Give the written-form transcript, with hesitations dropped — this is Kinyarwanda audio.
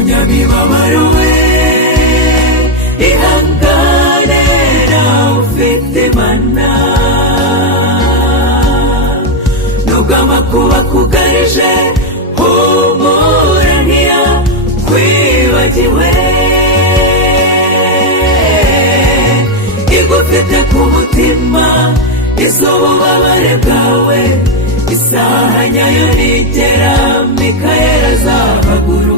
munyamibabaro we, ihangane nawe ufite Imana. Nubwo amakuba akugarije, humura ntiyakwibagiwe, igufite ku mutima iz'ububabare bwawe. Isaha nyayo nigera Mikayeli azahagura